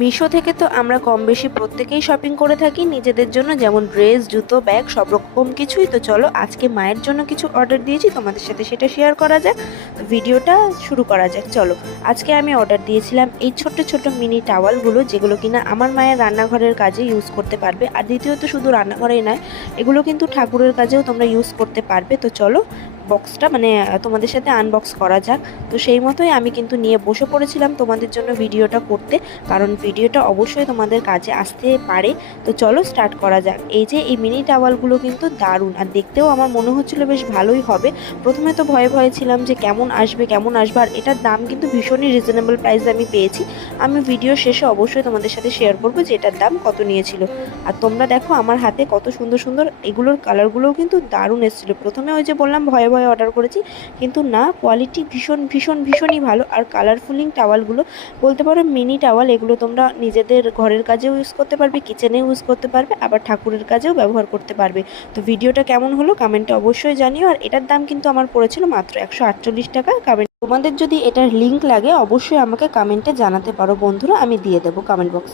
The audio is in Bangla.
মিশো থেকে তো আমরা কম বেশি প্রত্যেকেই শপিং করে থাকি নিজেদের জন্য, যেমন ড্রেস, জুতো, ব্যাগ, সব রকম কিছুই। তো চলো আজকে মায়ের জন্য কিছু অর্ডার দিয়েছি, তোমাদের সাথে সেটা শেয়ার করা যাক। তো ভিডিওটা শুরু করা যাক। চলো, আজকে আমি অর্ডার দিয়েছিলাম এই ছোট্ট ছোট্ট মিনি টাওয়ালগুলো, যেগুলো কিনা আমার মায়ের রান্নাঘরের কাজে ইউজ করতে পারবে। আর দ্বিতীয়ত শুধু রান্নাঘরেই নয়, এগুলো কিন্তু ঠাকুরের কাজেও তোমরা ইউজ করতে পারবে। তো চলো বক্সটা তোমাদের সাথে আনবক্স করা যাক। তো সেই মতোই আমি কিন্তু নিয়ে বসে পড়েছিলাম তোমাদের জন্য ভিডিওটা করতে, কারণ ভিডিওটা অবশ্যই তোমাদের কাজে আসতে পারে। তো চলো স্টার্ট করা যাক। এই যে এই মিনি টাওয়ালগুলো কিন্তু দারুণ, আর দেখতেও আমার মনে হচ্ছিল বেশ ভালোই হবে। প্রথমে তো ভয়ে ভয়ে ছিলাম যে কেমন আসবে আর এটার দাম কিন্তু ভীষণই রিজনেবল প্রাইসে আমি পেয়েছি। আমি ভিডিও শেষে অবশ্যই তোমাদের সাথে শেয়ার করবো যে এটার দাম কত নিয়েছিল। আর তোমরা দেখো আমার হাতে কত সুন্দর সুন্দর, এগুলোর কালারগুলোও কিন্তু দারুণ এসেছিলো। প্রথমে ওই যে বললাম ভয়ে ভয়ে অর্ডার করেছি, কিন্তু না, কোয়ালিটি ভীষণই ভালো। আর কালারফুলিং টাওয়ালগুলো বলতে পারো মিনি টাওয়াল, এগুলো তোমরা নিজেদের ঘরের কাজেও ইউজ করতে পারবে, কিচেনে ইউজ করতে পারবে, আবার ঠাকুরের কাজেও ব্যবহার করতে পারবে। তো ভিডিওটা কেমন হলো কমেন্টে অবশ্যই জানিও। আর এটার দাম কিন্তু আমার পড়েছিল মাত্র 148 টাকা। তোমাদের যদি এটার লিঙ্ক লাগে অবশ্যই আমাকে কমেন্টে জানাতে পারো বন্ধুরা, আমি দিয়ে দেবো কমেন্ট বক্সে।